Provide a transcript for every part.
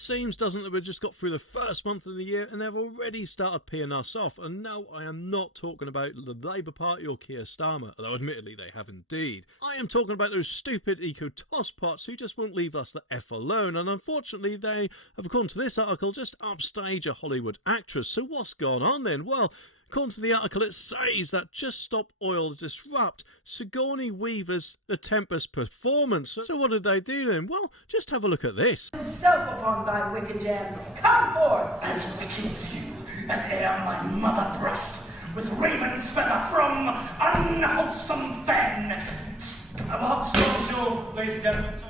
just seems, doesn't it, that we've just got through the first month of the year and they've already started peeing us off. And no, I am not talking about the Labour Party or Keir Starmer, although admittedly they have indeed. I am talking about those stupid eco-tosspots who just won't leave us the F alone, and unfortunately they have, according to this article, just upstage a Hollywood actress. So what's gone on then? Well, according to the article, it says that Just Stop Oil disrupt Sigourney Weaver's The Tempest performance. So what did they do then? Well, just have a look at this. Himself upon thy wicked gem, come forth! As wicked to you as ere my mother brushed with raven's feather from unwholesome fen. I'll have to stop the show, ladies and gentlemen. Sorry.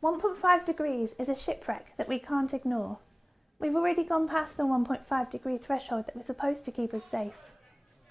1.5 degrees is a shipwreck that we can't ignore. We've already gone past the 1.5 degree threshold that was supposed to keep us safe.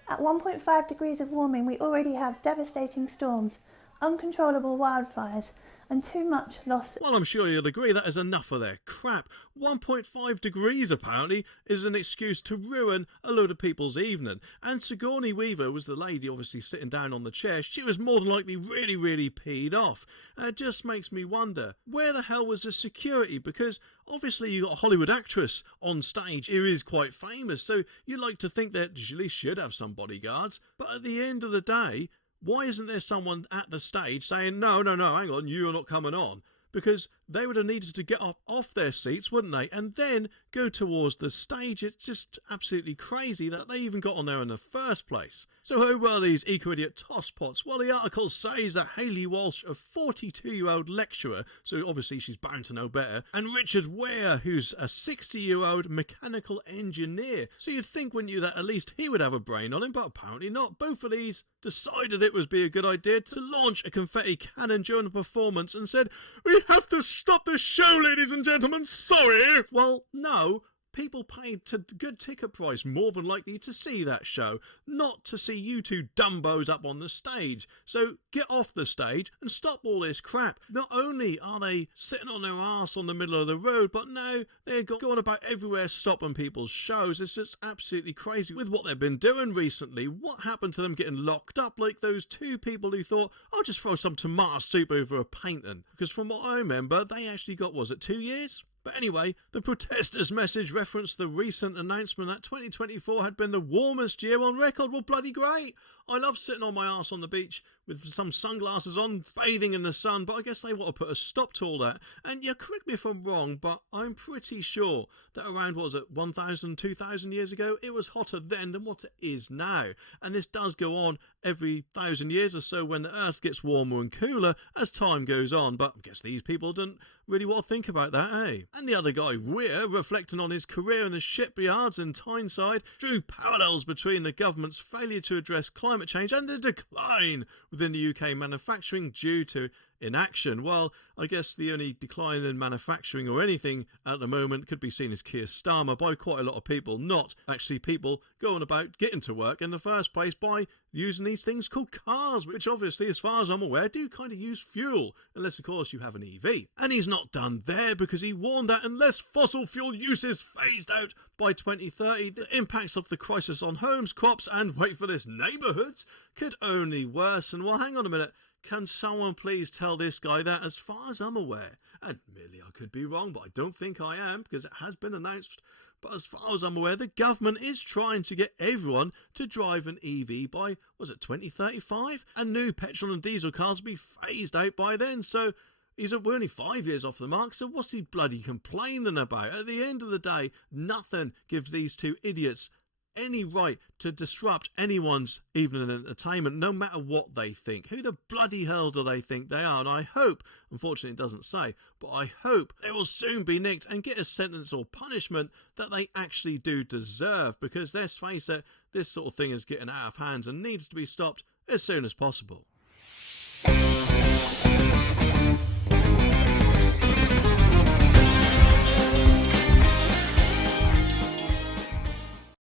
At 1.5 degrees of warming, we already have devastating storms, uncontrollable wildfires, and too much loss. Well, I'm sure you'll agree that is enough of their crap. 1.5 degrees, apparently, is an excuse to ruin a load of people's evening. And Sigourney Weaver was the lady obviously sitting down on the chair. She was more than likely really peed off. It just makes me wonder, where the hell was the security? Because obviously you got a Hollywood actress on stage who is quite famous, so you'd like to think that she should have some bodyguards. But at the end of the day, why isn't there someone at the stage saying, no, hang on, you're not coming on? Because they would have needed to get up off their seats, wouldn't they? And then go towards the stage. It's just absolutely crazy that they even got on there in the first place. So who were these eco-idiot tosspots? Well, the article says that Hayley Walsh, a 42-year-old lecturer, so obviously she's bound to know better, and Richard Ware, who's a 60-year-old mechanical engineer. So you'd think, wouldn't you, that at least he would have a brain on him, but apparently not. Both of these decided it would be a good idea to launch a confetti cannon during the performance and said, "We have to stop this show, ladies and gentlemen, sorry." Well, no. People paid to good ticket price, more than likely, to see that show, not to see you two dumbos up on the stage. So get off the stage and stop all this crap. Not only are they sitting on their arse on the middle of the road, but no, they're going about everywhere stopping people's shows. It's just absolutely crazy with what they've been doing recently. What happened to them getting locked up like those two people who thought, I'll just throw some tomato soup over a painting? Because from what I remember, they actually got, was it 2 years? But anyway, the protesters' message referenced the recent announcement that 2024 had been the warmest year on record. Well, bloody great. I love sitting on my arse on the beach with some sunglasses on, bathing in the sun, but I guess they want to put a stop to all that. And yeah, correct me if I'm wrong, but I'm pretty sure that around, what was it, 1,000, 2,000 years ago, it was hotter then than what it is now. And this does go on every 1,000 years or so when the Earth gets warmer and cooler as time goes on. But I guess these people didn't really want to think about that, eh? And the other guy, Weir, reflecting on his career in the shipyards in Tyneside, drew parallels between the government's failure to address climate change and the decline within the UK manufacturing due to inaction. Well, I guess the only decline in manufacturing or anything at the moment could be seen as Keir Starmer by quite a lot of people, not actually people going about getting to work in the first place by using these things called cars, which obviously, as far as I'm aware, do kind of use fuel, unless of course you have an EV. And he's not done there, because he warned that unless fossil fuel use is phased out by 2030, the impacts of the crisis on homes, crops and, wait for this, neighbourhoods could only worsen. Well, hang on a minute. Can someone please tell this guy that? As far as I'm aware, admittedly I could be wrong, but I don't think I am, because it has been announced, but as far as I'm aware, the government is trying to get everyone to drive an EV by, was it 2035? And new petrol and diesel cars will be phased out by then, so we're only 5 years off the mark, so what's he bloody complaining about? At the end of the day, nothing gives these two idiots any right to disrupt anyone's evening entertainment, no matter what they think. Who the bloody hell do they think they are? And I hope, unfortunately it doesn't say, but I hope they will soon be nicked and get a sentence or punishment that they actually do deserve, because let's face it, this sort of thing is getting out of hands and needs to be stopped as soon as possible.